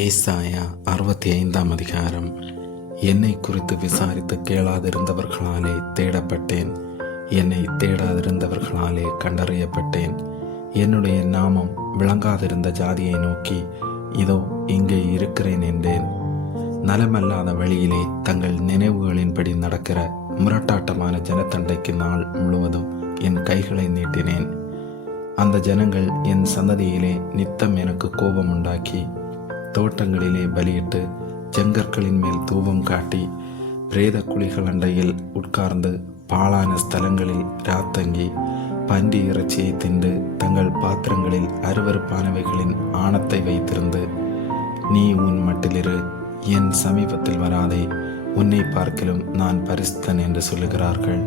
ஏசாயா 65 அதிகாரம். என்னை குறித்து விசாரித்து கேளாதிருந்தவர்களாலே தேடப்பட்டேன், என்னை தேடாதிருந்தவர்களாலே கண்டறியப்பட்டேன். என்னுடைய நாமம் விளங்காதிருந்த ஜாதியை நோக்கி, இதோ இங்கே இருக்கிறேன் என்றேன். நலமல்லாத வழியிலே தங்கள் நினைவுகளின்படி நடக்கிற முரட்டாட்டமான ஜனத்தண்டைக்கு நாள் முழுவதும் என் கைகளை நீட்டினேன். அந்த ஜனங்கள் என் சந்ததியிலே நித்தம் எனக்கு கோபம் உண்டாக்கி, தோட்டங்களிலே பலியிட்டு செங்கற்களின் மேல் தூபம் காட்டி, பிரேத குழிகள் அண்டையில் உட்கார்ந்து பாழான ஸ்தலங்களில் ராத்தங்கி, பன்றி இறைச்சியை தின்று தங்கள் பாத்திரங்களில் அருவருப்பானவைகளின் ஆணத்தை வைத்திருந்து, நீ உன் மட்டிலிரு, என் சமீபத்தில் வராதே, உன்னை பார்க்கிலும் நான் பரிசுத்தன் என்று சொல்லுகிறார்கள்.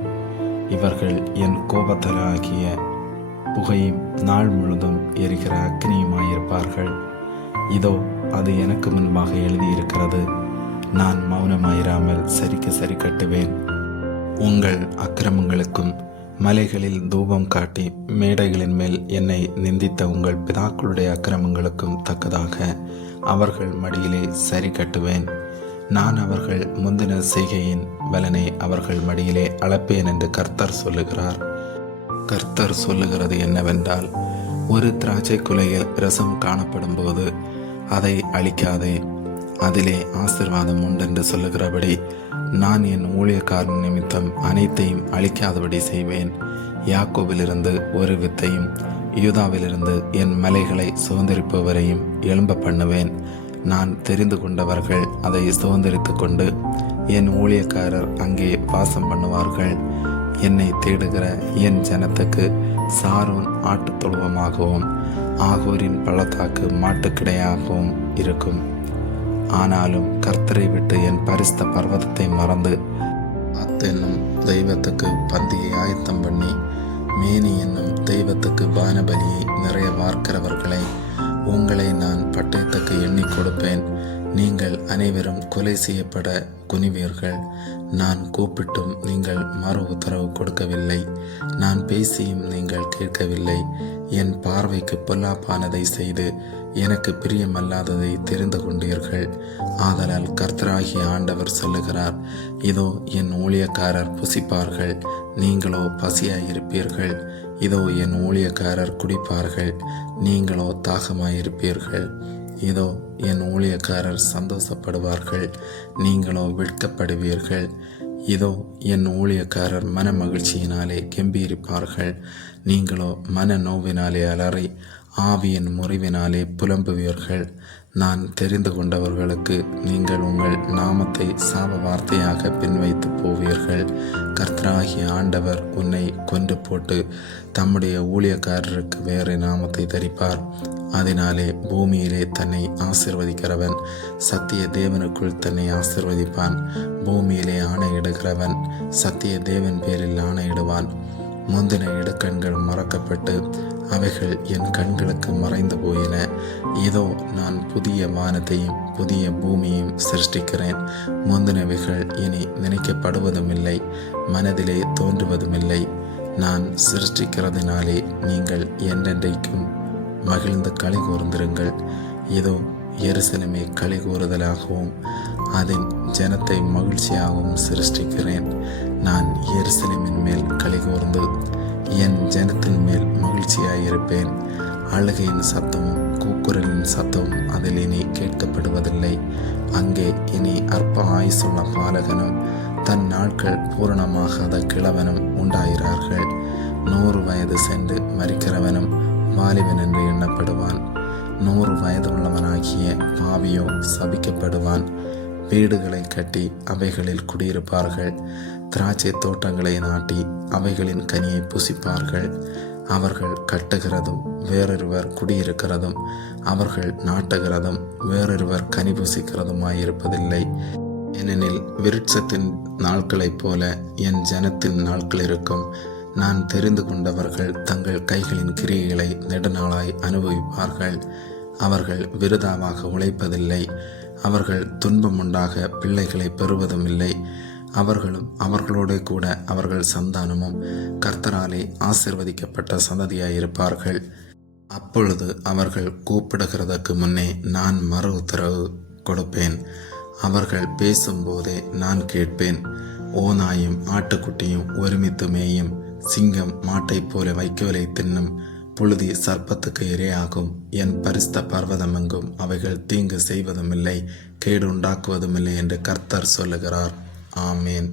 இவர்கள் என் கோபத்தலாகிய புகையும் நாள் முழுதும் எரிகிற அக்னியுமாயிருப்பார்கள். இதோ அது எனக்கு முன்பாக எழுதியிருக்கிறது, நான் மௌனமாயிராமல் சரிக்கு சரி கட்டுவேன். உங்கள் அக்கிரமங்களுக்கும் மலைகளில் தூபம் காட்டி மேடைகளின் மேல் என்னை நிந்தித்த உங்கள் பிதாக்களுடைய அக்கிரமங்களுக்கும் தக்கதாக அவர்கள் மடியிலே சரி கட்டுவேன். நான் அவர்கள் முந்தின செய்கையின் பலனை அவர்கள் மடியிலே அளப்பேன் என்று கர்த்தர் சொல்லுகிறார். கர்த்தர் சொல்லுகிறது என்னவென்றால், ஒரு திராட்சை குலையில் ரசம் காணப்படும் போது அதை அழிக்காதே, அதிலே ஆசீர்வாதம் உண்டென்று சொல்லுகிறபடி நான் என் ஊழியக்காரன் நிமித்தம் அனைத்தையும் அழிக்காதபடி செய்வேன். யாக்கோபிலிருந்து ஒரு வித்தையும் யூதாவிலிருந்து என் மலைகளை சுதந்திரிப்பவரையும் எழும்ப பண்ணுவேன். நான் தெரிந்து கொண்டவர்கள் அதை சுதந்திரித்து கொண்டு என் ஊழியக்காரர் அங்கே வாசம் பண்ணுவார்கள். என்னை தேடுகிற என் ஜனத்துக்கு சாரோன் ஆட்டுத் தொழுவமாகவும் ஆகோரின் பள்ளத்தாக்கு மாட்டுக்கிடையாகவும் இருக்கும். ஆனாலும் கர்த்தரை விட்டு என் பரிசுத்த பர்வதத்தை மறந்து என்னும் தெய்வத்துக்கு பந்தியை ஆயத்தம் பண்ணி மேனி என்னும் தெய்வத்துக்கு பானபலியை நிறைய வார்க்கிறவர்களை உங்களை நான் பட்டயத்துக்கு எண்ணி கொடுப்பேன். நீங்கள் அனைவரும் கொலை செய்யப்பட குனிவீர்கள். நான் கூப்பிட்டும் நீங்கள் மறு உத்தரவு கொடுக்கவில்லை, நான் பேசியும் நீங்கள் கேட்கவில்லை. என் பார்வைக்கு பொல்லாப்பானதை செய்து எனக்கு பிரியமல்லாததை தெரிந்து கொண்டீர்கள். ஆதலால் கர்த்தராகிய ஆண்டவர் சொல்லுகிறார், இதோ என் ஊழியக்காரர் புசிப்பார்கள், நீங்களோ பசியாயிருப்பீர்கள். இதோ என் ஊழியக்காரர் குடிப்பார்கள், நீங்களோ தாகமாயிருப்பீர்கள். இதோ என் ஊழியக்காரர் சந்தோஷப்படுவார்கள், நீங்களோ வெட்கப்படுவீர்கள். இதோ என் ஊழியக்காரர் மன மகிழ்ச்சியினாலே கெம்பீரிப்பார்கள், நீங்களோ மன நோவினாலே அலறி ஆவியின் முறிவினாலே புலம்புவீர்கள். நான் தெரிந்து கொண்டவர்களுக்கு நீங்கள் உங்கள் நாமத்தை சாப வார்த்தையாக பின்வைத்து போவீர்கள். கர்த்தராகிய ஆண்டவர் உன்னை கொன்று போட்டு தம்முடைய ஊழியக்காரருக்கு வேறு நாமத்தை தரிப்பார். அதனாலே பூமியிலே தன்னை ஆசிர்வதிக்கிறவன் சத்திய தேவனுக்குள் தன்னை ஆசிர்வதிப்பான். பூமியிலே ஆணையிடுகிறவன் சத்திய தேவன் பேரில் ஆணையிடுவான். முந்தின இடுக்கண்கள் மறக்கப்பட்டு அவைகள் என் கண்களுக்கு மறைந்து போயின. இதோ நான் புதிய வானத்தையும் புதிய பூமியையும் சிருஷ்டிக்கிறேன். முந்தினவைகள் இனி நினைக்கப்படுவதுமில்லை, மனதிலே தோன்றுவதுமில்லை. நான் சிருஷ்டிக்கிறதினாலே நீங்கள் என்றென்றைக்கும் மகிழ்ந்து களி கூர்ந்திருங்கள். இதோ எருசலேமை களி கூறுதலாகவும் அதன் ஜனத்தை மகிழ்ச்சியாகவும் சிருஷ்டிக்கிறேன். நான் எருசலேமின் மேல் களி கூர்ந்து என் ஜனத்தின் மேல் மகிழ்ச்சியாயிருப்பேன். அழுகையின் சத்தமும் கூக்குரலின் சத்தமும் அதில் இனி கேட்கப்படுவதில்லை. அங்கே இனி அற்ப ஆயுசுள்ள பாலகனும் தன் நாட்கள் பூரணமாகாத கிழவனும் உண்டாகிறார்கள். 100 வயது சென்று மரிக்கிறவனும் வாலிபன் என்று எண்ணப்படுவான். 100 வயது உள்ளவனாகிய பாவியோ சபிக்கப்படுவான். வீடுகளை கட்டி அவைகளில் குடியிருப்பார்கள், திராட்சை தோட்டங்களை நாட்டி அவைகளின் கனியை புசிப்பார்கள். அவர்கள் கட்டுகிறதும் வேறொருவர் குடியிருக்கிறதும் அவர்கள் நாட்டுகிறதும் வேறொருவர் கனி புசிக்கிறதுமாயிருப்பதில்லை. ஏனெனில் விருட்சத்தின் நாட்களைப் போல என் ஜனத்தின் நாட்கள் இருக்கும். நான் தெரிந்து கொண்டவர்கள் தங்கள் கைகளின் கிரியைகளை நெடுநாளாய் அனுபவிப்பார்கள். அவர்கள் விருதாவாக உழைப்பதில்லை, அவர்கள் துன்பம் உண்டாக பிள்ளைகளை பெறுவதும் இல்லை. அவர்களும் அவர்களோடு கூட அவர்கள் சந்தானமும் கர்த்தராலே ஆசிர்வதிக்கப்பட்ட சந்ததியாயிருப்பார்கள். அப்பொழுது அவர்கள் கூப்பிடுகிறதற்கு முன்னே நான் மறு உத்தரவு கொடுப்பேன். அவர்கள் பேசும்போதே நான் கேட்பேன். ஓநாயும் ஆட்டுக்குட்டியும் ஒருமித்து மேயும், சிங்கம் மாட்டைப் போல வைக்கோலை தின்னும், புழுதி சர்ப்பத்துக்கு இரையாகும். என் பரிசுத்த பர்வதமெங்கும் அவைகள் தீங்கு செய்வதுமில்லை, கேடு உண்டாக்குவதுமில்லை என்று கர்த்தர் சொல்லுகிறார். ஆமேன்.